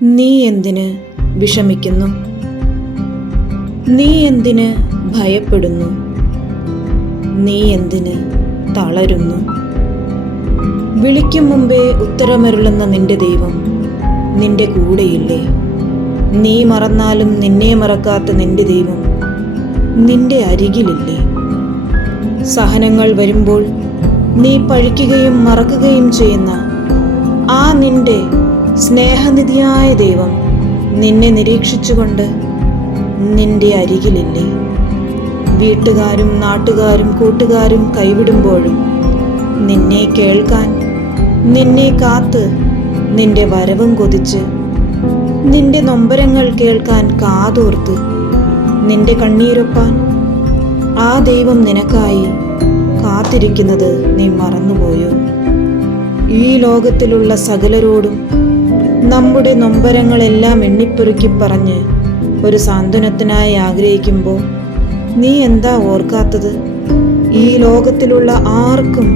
നീ എന്തിന് വിഷമിക്കുന്നു? നീ എന്തിന് ഭയപ്പെടുന്നു? നീ എന്തിന് തളരുന്നു? വിളിക്കും മുമ്പേ ഉത്തരമരുളുന്ന നിന്റെ ദൈവം നിന്റെ കൂടെയില്ലേ? നീ മറന്നാലും നിന്നെ മറക്കാത്ത നിന്റെ ദൈവം നിന്റെ അരികിലില്ലേ? സഹനങ്ങൾ വരുമ്പോൾ നീ പഴിക്കുകയും മറക്കുകയും ചെയ്യുന്ന ആ നിന്റെ സ്നേഹനിധിയായ ദൈവം നിന്നെ നിരീക്ഷിച്ചുകൊണ്ട് നിന്റെ അരികിലില്ലേ? വീട്ടുകാരും നാട്ടുകാരും കൂട്ടുകാരും കൈവിടുമ്പോഴും നിന്നെ കേൾക്കാൻ, നിന്നെ കാത്ത്, നിന്റെ വരവും കൊതിച്ച്, നിന്റെ നൊമ്പരങ്ങൾ കേൾക്കാൻ കാതോർത്ത്, നിന്റെ കണ്ണീരൊപ്പാൻ ആ ദൈവം നിനക്കായി കാത്തിരിക്കുന്നത് നീ മറന്നുപോയോ? ഈ ലോകത്തിലുള്ള സകലരോടും നമ്മുടെ നൊമ്പരങ്ങളെല്ലാം എണ്ണിപ്പെറുക്കി പറഞ്ഞ് ഒരു സാന്ത്വനത്തിനായി ആഗ്രഹിക്കുമ്പോൾ നീ എന്താ ഓർക്കാത്തത്? ഈ ലോകത്തിലുള്ള ആർക്കും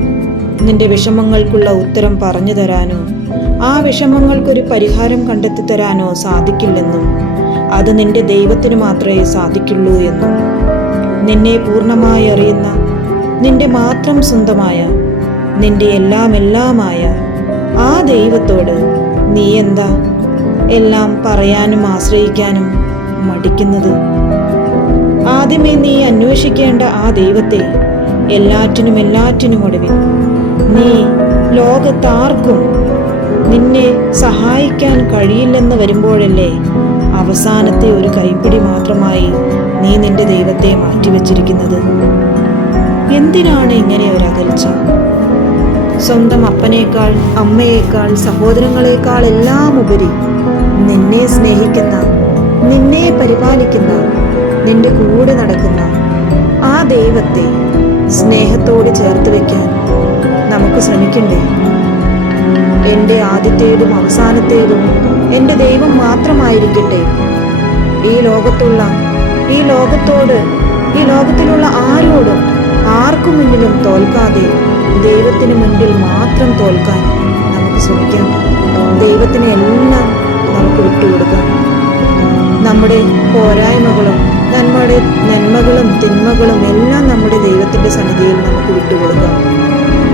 നിന്റെ വിഷമങ്ങൾക്കുള്ള ഉത്തരം പറഞ്ഞു തരാനോ ആ വിഷമങ്ങൾക്കൊരു പരിഹാരം കണ്ടെത്തി തരാനോ സാധിക്കില്ലെന്നും അത് നിന്റെ ദൈവത്തിന് മാത്രമേ സാധിക്കുള്ളൂ എന്നും നിന്നെ പൂർണ്ണമായി അറിയുന്ന, നിന്റെ മാത്രം സ്വന്തമായ, നിന്റെ എല്ലാമായ ആ ദൈവത്തോട് നീ എന്താ എല്ലാം പറയാനും ആശ്രയിക്കാനും മടിക്കുന്നത്? ആദ്യമേ നീ അന്വേഷിക്കേണ്ട ആ ദൈവത്തെ എല്ലാറ്റിനും ഒടുവിൽ നീ ലോകത്താർക്കും നിന്നെ സഹായിക്കാൻ കഴിയില്ലെന്ന് വരുമ്പോഴല്ലേ അവസാനത്തെ ഒരു കൈപ്പിടി മാത്രമായി നീ നിന്റെ ദൈവത്തെ മാറ്റിവെച്ചിരിക്കുന്നത്? എന്തിനാണ് ഇങ്ങനെ ഒരു അകൽച്ച? സ്വന്തം അപ്പനേക്കാൾ, അമ്മയേക്കാൾ, സഹോദരങ്ങളെക്കാൾ എല്ലാം ഉപരി നിന്നെ സ്നേഹിക്കുന്ന, നിന്നെ പരിപാലിക്കുന്ന, നിന്റെ കൂടെ നടക്കുന്ന ആ ദൈവത്തെ സ്നേഹത്തോടെ ചേർത്ത് വെക്കാൻ നമുക്ക് ശ്രമിക്കണ്ടേ? എൻ്റെ ആദ്യത്തേതും അവസാനത്തേതും എൻ്റെ ദൈവം മാത്രമായിരിക്കട്ടെ. ഈ ലോകത്തിലുള്ള ആരോടും ആർക്കു മുന്നിലും തോൽക്കാതെ ദൈവത്തിന് മുൻപിൽ മാത്രം തോൽക്കാൻ നമുക്ക് ശ്രമിക്കാം. ദൈവത്തിന് എല്ലാം നമുക്ക് വിട്ടുകൊടുക്കാം. നമ്മുടെ പോരായ്മകളും നന്മകളും തിന്മകളും എല്ലാം നമ്മുടെ ദൈവത്തിൻ്റെ സന്നിധിയിൽ നമുക്ക് വിട്ടുകൊടുക്കാം.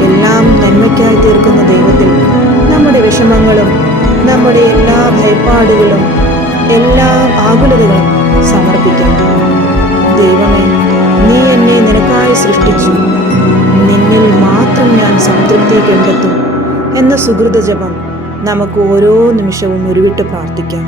എല്ലാം നന്മയ്ക്കായി തീർക്കുന്ന ദൈവത്തിൽ നമ്മുടെ വിഷമങ്ങളും നമ്മുടെ എല്ലാ ഭയപ്പാടുകളും എല്ലാ ആകുലതകളും സമർപ്പിക്കാം. ദൈവമേ, നീ എന്നെ നിനക്കായി സൃഷ്ടിച്ചു, നിന്നിൽ മാത്രം ഞാൻ സംതൃപ്തി കണ്ടെത്തും എന്ന സുഹൃത ജപം നമുക്ക് ഓരോ നിമിഷവും ഉരുവിട്ട് പ്രാർത്ഥിക്കാം.